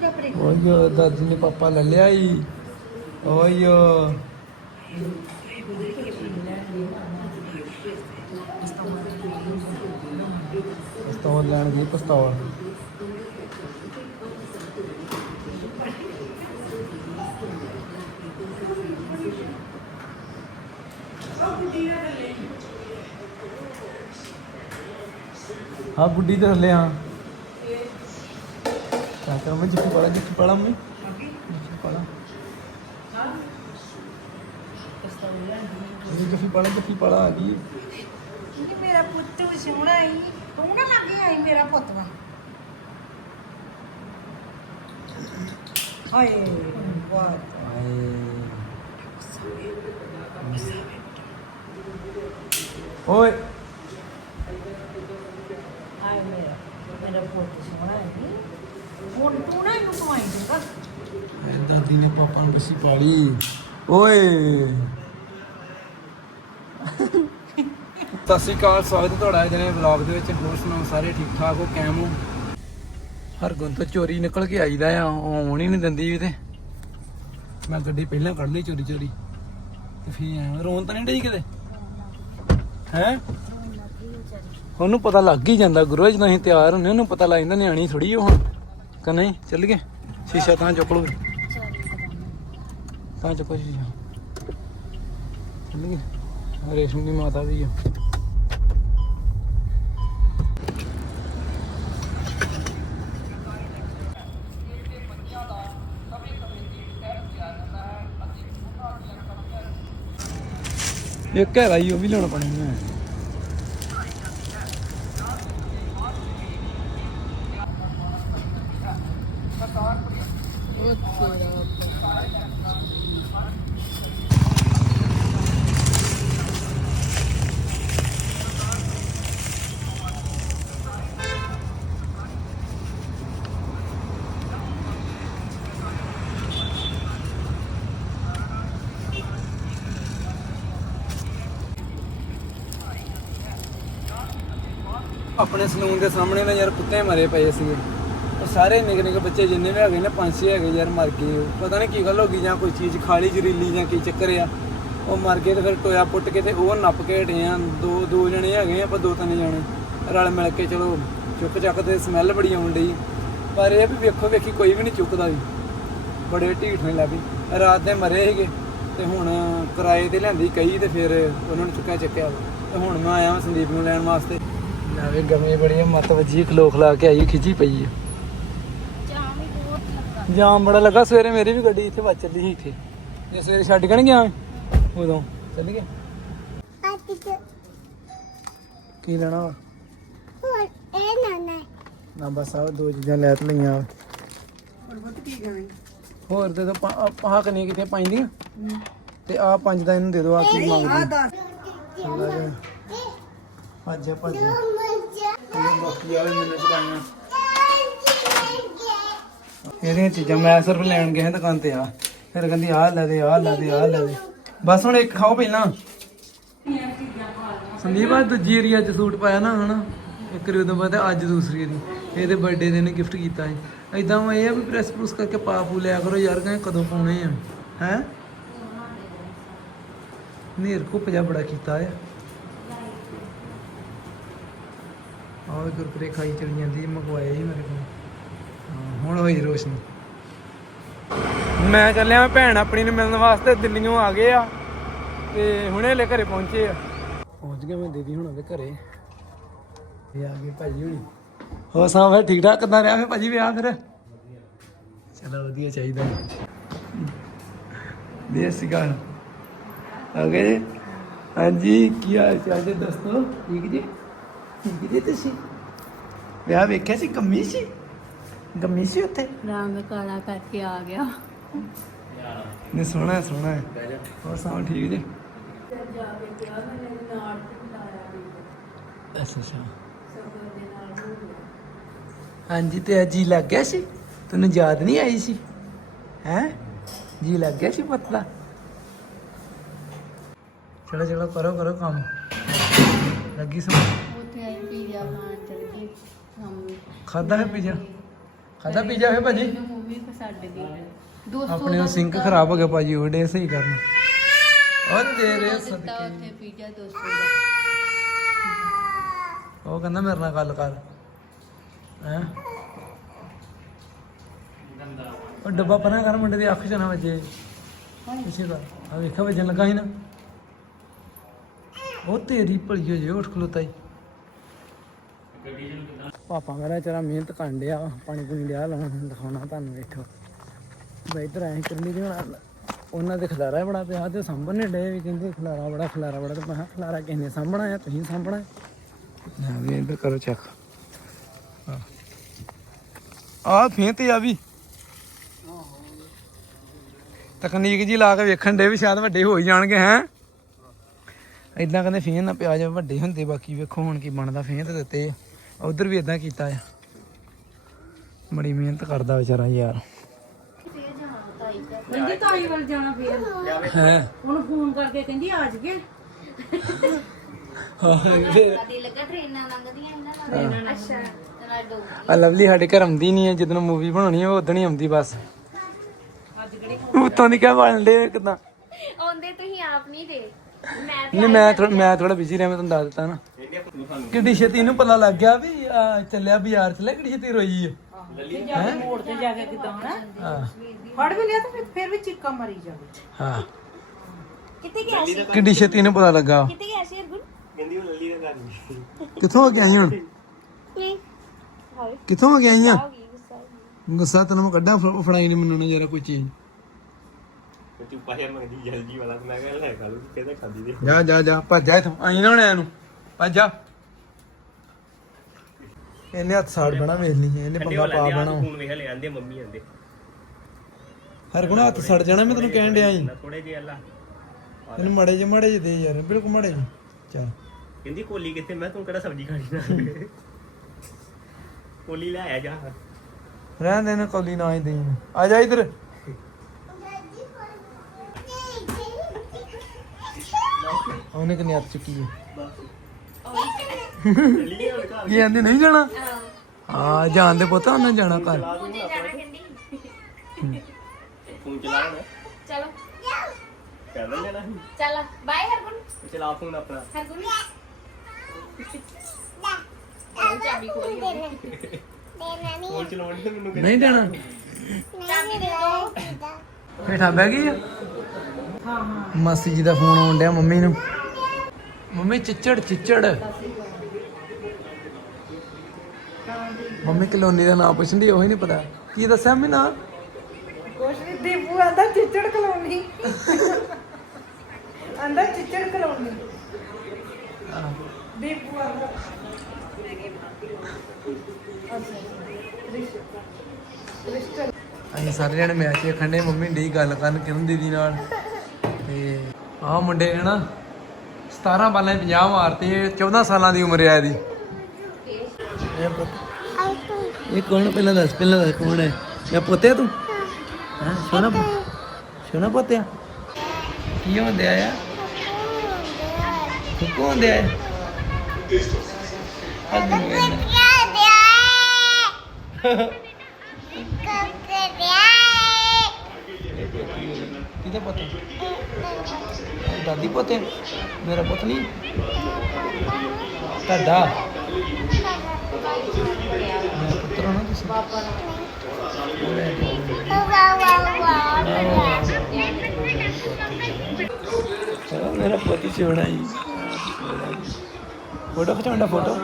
ਜਾ ਪਰੇ ਦਾਦੀ ਨੇ ਪਾਪਾ ਲੈ ਲਿਆ ਈ। ਓਯੋ ਪਿਸਤੌਲ ਲੈਣ ਗਈ ਪਿਸਤੌਲ। ਹਾਂ ਬੁੱਢੀ ਤੇ ਥੱਲੇ ਹਾਂ ਕਾਕਾ ਮੈਂ ਜਿੱਥੇ ਪੜਾ ਜਿੱਥੇ ਪੜਾ ਮੈਂ ਜਿੱਥੇ ਪੜਾ ਇਹ ਜਿੱਥੇ ਪੜਾ ਜਿੱਥੇ ਪੜਾ ਆ ਗਈ। ਇਹ ਮੇਰਾ ਪੁੱਤ ਸੋਹਣਾ ਹੀ ਤੂੰ ਨਾ ਲੱਗੇ ਆਈ ਮੇਰਾ ਪੁੱਤ ਵਾ। ਹਾਏ ਵਾਹ ਓਏ। ਹਾਏ ਮੇਰਾ ਮੇਰਾ ਪੁੱਤ ਸੋਹਣਾ ਹੈ ਹੁਣ ਤੂੰ ਨਾ ਇਹਨੂੰ ਕਮਾਈ ਦੇਗਾ ਮੇਰੇ ਦਾਦੀ ਨੇ ਪਾਪਾ ਨੂੰ ਬਸੀ ਪਾਲੀ। ਓਏ। ਸਤਿ ਸ਼੍ਰੀ ਅਕਾਲ ਸਵਾਗਤ ਹੈ ਤੁਹਾਡਾ ਅੱਜ ਦੇ ਵਲੌਗ ਦੇ ਵਿੱਚ। ਹੋਰ ਸੁਣਾਓ ਸਾਰੇ ਠੀਕ ਠਾਕ ਹੋ? ਕੈਮ ਹੋ? ਹਰ ਗੁੰਨ ਤੋਂ ਚੋਰੀ ਨਿਕਲ ਕੇ ਆਈਦਾ ਆ ਉਹ ਆਉਣ ਹੀ ਨਹੀਂ ਦਿੰਦੀ ਵੀ ਤੇ। ਮੈਂ ਗੱਡੀ ਪਹਿਲਾਂ ਕੱਢ ਲਈ ਚੋਰੀ ਚੋਰੀ। ਤੇ ਫੇਰ ਐਂ ਰੋਣ ਤਾਂ ਨਹੀਂ ਡਈ ਕਿਤੇ? ਹੈ? ਉਹਨੂੰ ਪਤਾ ਲੱਗ ਹੀ ਜਾਂਦਾ ਗੁਰੂ ਜਦੋਂ ਅਸੀਂ ਤਿਆਰ ਹੁੰਨੇ ਉਹਨੂੰ ਪਤਾ ਲੱਗ ਜਾਂਦਾ ਨਿਆਣੀ ਥੋੜੀ ਉਹ। ਹੁਣ ਕਿ ਨਹੀਂ ਚੱਲ ਗਏ ਸ਼ੀਸ਼ਾ ਤਾਂ ਚੁੱਕ ਲਓ ਤਾਂ ਚੁੱਕੋ ਸ਼ੀਸ਼ਾ ਚੱਲ ਗਏ ਆਹ ਰੇਸ਼ਮ ਦੀ ਮਾਤਾ ਵੀ ਆ ਇੱਕ ਹੈ ਰਾਈ ਉਹ ਵੀ ਲੈਣਾ ਪੈਣਾ ਹੈ ਆਪਣੇ ਸਲੂਨ ਦੇ ਸਾਹਮਣੇ ਨਾ ਯਾਰ ਕੁੱਤੇ ਮਰੇ ਪਏ ਸੀਗੇ। ਸਾਰੇ ਨਿੱਕੇ ਨਿੱਕੇ ਬੱਚੇ ਜਿੰਨੇ ਵੀ ਹੈਗੇ ਨੇ ਪੰਜ ਛੇ ਹੈਗੇ ਯਾਰ ਮਰ ਗਏ। ਉਹ ਪਤਾ ਨਹੀਂ ਕੀ ਗੱਲ ਹੋ ਗਈ ਜਾਂ ਕੋਈ ਚੀਜ਼ ਖਾਲੀ ਜ਼ਰੀਲੀ ਜਾਂ ਕੀ ਚੱਕਰ ਆ। ਉਹ ਮਰ ਗਏ ਤੇ ਫਿਰ ਟੋਇਆ ਪੁੱਟ ਕੇ ਤੇ ਉਹ ਨੱਪ ਕੇ ਹਟੇ ਆ। ਦੋ ਦੋ ਜਣੇ ਹੈਗੇ ਆ ਆਪਾਂ ਦੋ ਤਿੰਨ ਜਣੇ। ਰਲ ਮਿਲ ਕੇ ਚਲੋ ਚੁੱਕ ਚੱਕ ਤੇ ਸਮੈਲ ਬੜੀ ਆਉਣ ਡਈ। ਪਰ ਇਹ ਵੀ ਵੇਖੋ ਵੇਖੀ ਕੋਈ ਵੀ ਨਹੀਂ ਚੁੱਕਦਾ ਵੀ ਬੜੇ ਢੀਠ ਨੇ ਲੱਭੀ ਰਾਤ ਦੇ ਮਰੇ ਸੀਗੇ ਤੇ ਹੁਣ ਕਿਰਾਏ ਤੇ ਲਿਆਂਦੀ ਕਈ ਤੇ ਫਿਰ ਉਹਨਾਂ ਨੂੰ ਚੁੱਕਿਆ ਚੱਕਿਆ। ਵਾ। ਤੇ ਹੁਣ ਮੈਂ ਆਇਆ ਵਾਂ ਸੰਦੀਪ ਨੂੰ ਲੈਣ ਵਾਸਤੇ। ਨਾਵੇ ਗਮੀ ਬੜੀ ਆ, ਮੱਤ ਵੱਜੀ ਖਲੋ ਖਲਾ ਕੇ ਆਈ ਖਿੱਚੀ ਪਈ ਆ। ਜਾਮ ਬੜਾ ਲੱਗਾ ਸਵੇਰੇ ਮੇਰੀ ਵੀ ਗੱਡੀ ਇੱਥੇ ਵੱਜ ਚੱਲੀ ਸੀ ਇੱਥੇ। ਜੇ ਸਵੇਰੇ ਛੱਡ ਕੇ ਨੀ ਗਿਆ ਮੈਂ, ਉਦੋਂ ਚੱਲ ਗਏ ਕੀ ਲੈਣਾ ਵਾ? ਨਾ ਬਸ ਆ ਦੋ ਚੀਜ਼ਾਂ ਲੈ ਤ ਲਈਆਂ ਵਾ। ਹੋਰ ਦੇ ਦੋ ਆਹ ਕਨੀ ਕਿਤੇ ਪਾਈਂਦੀਆਂ? ਤੇ ਆ ਪੰਜ ਦਾ ਇਹਨੂੰ ਦੇ ਦਿਓ ਆ ਕੀ ਮੰਗਦੀ? ਦੱਸ। ਭੱਜ ਜਾ। ਭੱਜ ਜਾ ਇਹ ਬਾਕੀ ਵਾਲੇ ਮੈਨੂੰ ਚਕਾਈਆਂ ਇਹਦੀਆਂ ਚੀਜ਼ਾਂ ਮੈਂ ਸਿਰਫ ਲੈਣ ਗਿਆ ਦੁਕਾਨ ਤੇ ਆ। ਫਿਰ ਕਹਿੰਦੀ, ਆਹ ਲੈ ਦੇ, ਆਹ ਲੈ ਦੇ, ਆਹ ਲੈ ਦੇ। ਬਸ ਹੁਣ ਇੱਕ ਖਾਓ ਪਹਿਲਾਂ। ਸੰਦੀਪ ਆ ਦੂਜੀ ਏਰੀਆ ਚ ਸੂਟ ਪਾਇਆ ਨਾ, ਹਨਾ? ਇੱਕ ਰੀ ਉਦੋਂ ਬਾਅਦ, ਅੱਜ ਦੂਸਰੀ ਏਰੀ ਇਹਦੇ ਬਰਥਡੇ ਦੇ ਨੇ ਗਿਫਟ ਕੀਤਾ ਹੈ ਐਦਾਂ ਮੈਂ ਇਹ ਆ ਵੀ ਪ੍ਰੈਸ ਪ੍ਰੂਸ ਕਰਕੇ ਪਾ ਪੂ ਲਿਆ ਕਰੋ ਯਾਰ, ਕਹਿੰਦੇ ਕਦੋਂ ਪਾਉਣੇ ਆ? ਹੈ? ਨੀਰ ਕੋ ਪਜਾ ਬੜਾ ਕੀਤਾ ਆ। ਆਹ ਗੁਰਪ੍ਰੇ ਖਾਈ ਚਲੀ ਜਾਂਦੀ ਮੰਗਵਾਏ ਸੀ ਮੇਰੇ ਕੋਲ। ਹੁਣ ਹੋਈ ਰੋਸ਼ਨੀ। ਮੈਂ ਚੱਲਿਆ ਭੈਣ ਆਪਣੀ ਨੂੰ ਮਿਲਣ ਵਾਸਤੇ ਦਿੱਲੀੋਂ ਆ ਗਏ ਆ ਤੇ ਹੁਣੇ ਲੈ ਘਰੇ ਪਹੁੰਚੇ ਆ। ਪਹੁੰਚ ਗਏ ਮੈਂ ਦੀਦੀ ਹੁਣਾਂ ਦੇ ਘਰੇ। ਇਹ ਆ ਗਏ ਭਾਜੀ ਹੁਣੀ। ਹੋ ਸਾਂ ਫਿਰ ਠੀਕ ਠਾਕ ਕਿੱਦਾਂ ਰਿਹਾ ਫਿਰ ਭਾਜੀ ਵਿਆਹ ਫਿਰ? ਚਲੋ ਵਧੀਆ ਚਾਹੀਦਾ। ਦੇਸੀ ਗਾਣਾ ਓਕੇ ਜੀ। ਹਾਂਜੀ ਕੀ ਹਾਲ ਚਾਲ ਜੀ? ਦੋਸਤੋ ਠੀਕ ਜੀ? ਠੀਕ ਜੀ ਤੁਸੀਂ? ਵਿਆਹ ਵੇਖਿਆ ਸੀ ਕੰਮੀ ਸੀ? ਕੰਮੀ ਸੀ ਉੱਥੇ? ਰੰਗ ਕਾਲਾ ਕਰਕੇ ਆ ਗਿਆ। ਨੇ ਸੋਹਣਾ ਹੈ, ਸੋਹਣਾ ਹੈ। ਹੋਰ ਸਾਂ ਠੀਕ ਜੀ? ਅੱਛਾ ਅੱਛਾ। ਹਾਂਜੀ ਤੇ ਜੀ ਲੱਗ ਗਿਆ ਸੀ? ਤੈਨੂੰ ਯਾਦ ਨਹੀਂ ਆਈ ਸੀ? ਹੈ? ਜੀ ਲੱਗ ਗਿਆ ਸੀ ਪਤਲਾ? ਚਲੋ ਚਲੋ ਕਰੋ ਕਰੋ ਕੰਮ। ਲੱਗੀ ਸਮ ਉੱਥੇ ਆਈ ਪੀਜ਼ਾ ਖਾਣ ਚਲ ਗਈ। ਹਮ ਖਾਦਾ ਹੈ ਪੀਜ਼ਾ? ਖਾਦਾ ਪੀਜ਼ਾ ਹੈ। ਭਾਜੀ 200 ਆਪਣੇ ਉਹ ਸਿੰਕ ਖਰਾਬ ਹੋ ਗਿਆ ਭਾਜੀ ਉਹ ਡੇ ਸਹੀ ਕਰਨ। ਉਹ ਤੇਰੇ ਦਿੱਤਾ ਸਦਕੇ। ਉੱਥੇ ਪੀਜ਼ਾ 200 ਦਾ। ਉਹ ਕਹਿੰਦਾ ਮੇਰੇ ਨਾਲ ਗੱਲ ਕਰ। ਹੈ? ਉਹ ਡੱਬਾ ਪਰਾਂ ਕਰ ਮੁੰਡੇ ਦੀ ਅੱਖ 'ਚ ਨਾ ਵੱਜੇ। ਕਿਸੇ ਦਾ ਆ ਵੇਖਾ ਵੱਜਣ ਲੱਗਾ ਸੀ ਨਾ? ਉਹ ਤੇਰੀ ਭਲੀ ਹੋ ਜੇ ਉੱਠ ਖਲੋਤਾ ਈ। ਪਾਪਾ ਮੇਰਾ ਚਰਾ ਮਿਹਨਤ ਕਰਨ ਡਿਆ ਪਾਣੀ ਪੂਣੀ ਡਿਆ ਲਾਉਣ, ਦਿਖਾਉਣਾ ਤੁਹਾਨੂੰ ਵੇਖੋ। ਬਈ ਇਧਰ ਐਂ ਕਰਨੀ ਦੀ ਹੁਣ ਉਹਨਾਂ ਦੇ ਖਲਾਰਾ ਬੜਾ ਪਿਆ, ਤੇ ਸਾਂਭਣੇ ਡੇ ਵੀ ਕਹਿੰਦੇ ਖਲਾਰਾ ਬੜਾ ਖਲਾਰਾ ਬੜਾ, ਤੇ ਮੈਂ ਕਿਹਾ ਖਲਾਰਾ ਕਿਸੇ ਨੇ ਸਾਂਭਣਾ ਆ, ਤੁਸੀਂ ਸਾਂਭਣਾ ਲੈ ਵੀ ਇੱਧਰ ਕਰੋ ਚੈੱਕ ਆ ਫੇਂਤ ਆ ਵੀ। ਤਕਨੀਕ ਜੀ ਲਾ ਕੇ ਵੇਖਣ ਦੇ ਵੀ ਸ਼ਾਇਦ ਵੱਡੇ ਹੋ ਹੀ ਜਾਣਗੇ, ਹੈ? ਇਦਾਂ ਕਹਿੰਦੇ ਫੇਨ ਨਾ ਪਿਆ ਜਾਵੇ, ਵੱਡੇ ਹੁੰਦੇ, ਬਾਕੀ ਵੇਖੋ ਹੁਣ ਕੀ ਬਣਦਾ ਫੇਨ ਤੇ ਦਿੱਤੇ ਉਧਰ ਵੀ ਇਦਾਂ ਕੀਤਾ ਆ। ਬੜੀ ਮਿਹਨਤ ਕਰਦਾ ਵਿਚਾਰਾ ਯਾਰ। ਕਹਿੰਦੀ ਤਾਈ ਵੱਲ ਜਾਣਾ ਫੇਰ। ਹੈ। ਉਹਨੂੰ ਫੋਨ ਕਰਕੇ ਕਹਿੰਦੀ ਆ ਜਗੇ ਲੱਗਾ ਟ੍ਰੇਨਾਂ ਲੰਘਦੀਆਂ ਇਹਨਾਂ ਨਾਲ। ਅੱਛਾ। ਆ ਲਵਲੀ ਸਾਡੇ ਘਰ ਆਉਂਦੀ ਨਹੀਂ ਹੈ ਜਦੋਂ ਮੂਵੀ ਬਣਾਉਣੀ ਹੈ ਉਹ ਉਦੋਂ ਹੀ ਆਉਂਦੀ ਬਸ। ਉਤੋਂ ਦੀ ਕਹਿ ਬਣ ਡੇ ਕਿਦਾਂ? ਆਉਂਦੇ ਤੁਸੀਂ ਆਪ ਨਹੀਂ ਦੇ। ਮੈਂ ਨਹੀਂ ਮੈਂ ਥੋੜਾ ਮੈਂ ਥੋੜਾ ਬਿਜ਼ੀ ਰਿਹਾ ਮੈਂ ਤੁਹਾਨੂੰ ਦੱਸ ਦਿੱਤਾ ਨਾ। ਕਿੱਡੀ ਛੇਤੀ ਇਹਨੂੰ ਪਤਾ ਲੱਗ ਗਿਆ ਵੀ ਆ, ਚੱਲਿਆ ਬਾਜ਼ਾਰ ਚੱਲਿਆ ਕਿੱਡੀ ਛੇਤੀ ਰੋਈ ਹੈ। ਤੇ ਜਾ ਕੇ ਮੋੜ ਤੇ ਜਾ ਕੇ ਕਿਦਾਂ ਹਨਾ ਹਾਂ। ਫੜ ਵੀ ਲਿਆ ਤਾਂ ਫਿਰ- ਫਿਰ ਵੀ ਚੀਕਾਂ ਮਾਰੀ ਜਾਵੇ। ਹਾਂ। ਕਿੱਥੇ ਗਿਆ ਸੀ? ਕਿੱਡੀ ਛੇਤੀ ਇਹਨੂੰ ਪਤਾ ਲੱਗਾ। ਕਿੱਥੇ ਗਿਆ ਸੀ ਅਰਗੁਨ ਕਿੱਥੋਂ ਆ ਕੇ ਆਈ ਹੁਣ? ਨਹੀਂ। ਕਿੱਥੋਂ ਆ ਕੇ ਆਈ ਆ ਗਈ ਗੁੱਸਾ ਗੁੱਸਾ ਤੈਨੂੰ ਮੈਂ ਕੱਢਾਂ ਫ- ਫੜਾਈ ਨਹੀਂ ਮੈਨੂੰ ਨਾ ਜਰਾ ਕੋਈ ਚੀਜ਼। ਤੂੰ ਪਾਇਆ ਮੰਗਦੀ ਜਲਦੀ ਵਾਲਾ ਮੈਂ ਕਿਹਾ ਲੈ ਖਾ ਲੂ ਕਿਹਦਾ ਖਾਂਦੀ ਦੇ। ਜਾ ਜਾ ਜਾ ਭੱਜ ਜਾ ਇਥੋਂ। ਆਈ ਨਾ ਹੁਣ ਇਹਨੂੰ ਭੱਜ ਜਾ। ਇਹਨੇ ਹੱਥ ਸਾੜ ਬਣਾ ਵੇਖ ਲਈ ਇਹਨੇ ਪੰਗਾ ਪਾ ਬਣਾ। ਫੋਨ ਵੇਖ ਲੈ ਆਂਦੇ ਮੰਮੀ ਆਂਦੇ। ਹਰ ਗੁਣਾ ਹੱਥ ਸੜ ਜਾਣਾ ਮੈਂ ਤੈਨੂੰ ਕਹਿਣ ਡਿਆ ਨਾ ਥੋੜੇ ਜਿਹੇ ਅੱਲਾ ਤੈਨੂੰ ਮੜੇ ਜੇ ਮੜੇ ਜੇ ਦੇ ਯਾਰ ਬਿਲਕੁਲ ਮੜੇ ਜੇ ਚੱਲ। ਕਹਿੰਦੀ ਕੋਲੀ ਕਿੱਥੇ? ਮੈਂ ਤੂੰ ਕਿਹੜਾ ਸਬਜ਼ੀ ਖਾਣੀ ਨਾ ਕੋਲੀ ਲੈ ਆਇਆ ਜਾ। ਰਹਿਣ ਦੇ ਨਾ ਕੌਲੀ ਨਾ ਹੀ ਦੇ ਆ ਜਾ ਇਧਰ। ਉਹਨੇ ਕਿੰਨੀ ਹੱਥ ਚੁੱਕੀ ਹੈ। ਚੱਲੀ ਹੁਣ ਘਰ ਕੀ ਕਹਿੰਦੇ ਨਹੀਂ ਜਾਣਾ? ਹਾਂ। ਜਾਣ ਦੇ ਪੁੱਤ ਉਹਨਾਂ ਜਾਣਾ ਘਰ। ਮੁਝੇ ਜਾਣਾ ਕਹਿੰਦੀ। ਫੋਨ ਚਲਾ ਹੁਣ ਚਲੋ। ਕਰ ਲੈ ਲੈਣਾ ਚਲ ਬਾਏ ਹਰਗੁਨ ਚਲਾ ਫੋਨ ਆਪਣਾ। ਹਰਗੁਨ ਉਹ ਚਾਬੀ ਖੋਲੀ ਫੋਨ ਚਲਾਉਣ ਦੇ ਮੈਨੂੰ ਨਹੀਂ ਜਾਣਾ? ਚਾਬੀ ਦੇ ਦੋ। ਹੇਠਾਂ ਬਹਿ ਗਈ ਆ? ਹਾਂ ਹਾਂ। ਮਾਸੀ ਜੀ ਦਾ ਫੋਨ ਆਉਣ ਡਿਆ ਮੰਮੀ ਨੂੰ। ਮੰਮੀ ਚਿੱਚੜ ਚਿੱਚੜ। ਮੰਮੀ ਕਲੋਨੀ ਦਾ ਨਾਮ ਪੁੱਛਣ ਦੀ ਉਹ ਹੀ ਨਹੀਂ ਪਤਾ। ਕੀ ਦੱਸਿਆ ਮੈਂ ਨਾ? ਕੁਛ ਨਹੀਂ ਦੀਪੂ ਆਂਦਾ ਚਿੱਚੜ ਕਲੋਨੀ। ਆਂਦਾ ਚਿੱਚੜ ਕਲੋਨੀ। ਦੀਪੂ ਆਂਦਾ। ਅਸੀਂ ਸਾਰੇ ਜਣੇ ਮੈਚ ਵੇਖਣ ਦੇ ਮੰਮੀ ਡੀ ਗੱਲ ਕਰਨ ਕਿਰਨ ਦੀਦੀ ਨਾਲ। ਤੇ ਆਹ ਮੁੰਡੇ ਨੇ ਨਾ 17 ਬਾਲਾਂ 'ਚ 50 ਮਾਰਤੇ 14 ਸਾਲਾਂ ਦੀ ਉਮਰ ਹੈ ਇਹਦੀ। ਇਹ ਇਹ ਕੌਣ ਪਹਿਲਾਂ ਦੱਸ ਪਹਿਲਾਂ ਦੱਸ ਕੌਣ ਹੈ? ਇਹ ਪੁੱਤਿਆ ਤੂੰ? ਹਾਂ। ਸੋਨਾ ਪੁੱਤ- ਸੋਨਾ ਪੁੱਤਿਆ? ਕੀ ਹੁੰਦੇ ਆਇਆ ਕਿੱਕੋ ਹੁੰਦੇ ਆਇਆ ਅੱਜ ਨਹੀਂ ਕਿਹਦਾ ਪੁੱਤ? ਦਾਦੀ ਪੁੱਤ? ਮੇਰਾ ਪੁੱਤ ਨਹੀਂ? ਤੁਹਾਡਾ। ਪੁੱਤਰ ਹੋ ਨਾ ਤੁਸੀਂ ਚਲੋ ਮੇਰਾ ਪੁੱਤ ਹੀ ਸੋਹਣਾ ਜੀ ਫੋਟੋ ਖਿਚਾਉਂਦਾ ਫੋਟੋ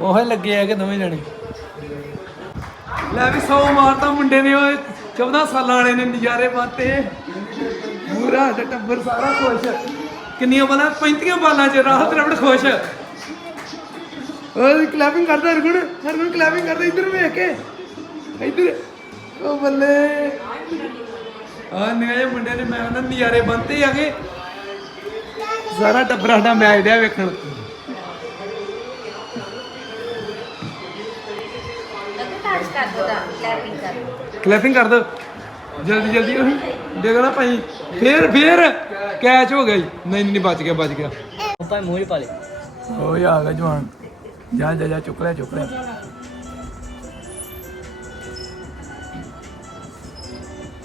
ਉਹ ਲੱਗੇ ਆ ਕਿ ਦੋਵੇਂ ਜਣੇ ਲੈ ਵੀ 100 ਮਾਰਤਾ ਮੁੰਡੇ ਨੇ ਓਏ 14 ਸਾਲਾਂ ਵਾਲੇ ਨੇ ਨਜ਼ਾਰੇ ਬਾਤੇ ਪੂਰਾ ਤੇ ਟੱਬਰ ਸਾਰਾ ਖੁਸ਼। ਕਿੰਨੀਆਂ ਬਾਲਾਂ? 35 ਬਾਲਾਂ ਚ ਰਾਹਤ ਰਵੜ ਖੁਸ਼। ਓਏ ਕਲੈਪਿੰਗ ਕਰਦਾ ਹਰਗੁਣ। ਹਰਗੁਣ ਕਲੈਪਿੰਗ ਕਰਦਾ ਇੱਧਰ ਵੇਖ ਕੇ। ਇੱਧਰ। ਓ ਬੱਲੇ। ਆ ਨਿਆਏ ਮੁੰਡੇ ਨੇ ਮੈਂ ਉਹਨਾਂ ਨਜ਼ਾਰੇ ਬੰਤੇ ਆਗੇ ਸਾਰਾ ਟੱਬਰ ਸਾਡਾ ਮੈਚ ਡਿਆ ਵੇਖਣ। ਟੱਚ ਕਰ ਦੋ ਦਾ ਕਲੈਪਿੰਗ ਕਰ ਕਲੈਪਿੰਗ ਕਰ ਦੋ। ਜਲਦੀ ਜਲਦੀ ਉਹੀ। ਦੇਖਣਾ ਭਾਈ। ਫੇਰ ਫੇਰ। ਕੈਚ ਹੋ ਗਿਆ ਜੀ। ਨਹੀਂ ਨਹੀਂ ਬਚ ਗਿਆ ਬਚ ਗਿਆ। ਉਹ ਭਾਵੇਂ ਮੂੰਹ 'ਚ ਪਾ ਲੇ। ਓਏ ਆ ਗਿਆ ਜਵਾਨ। ਜਾ ਜਾ ਜਾ ਚੁੱਕ ਲੈ ਚੁੱਕ ਲੈ।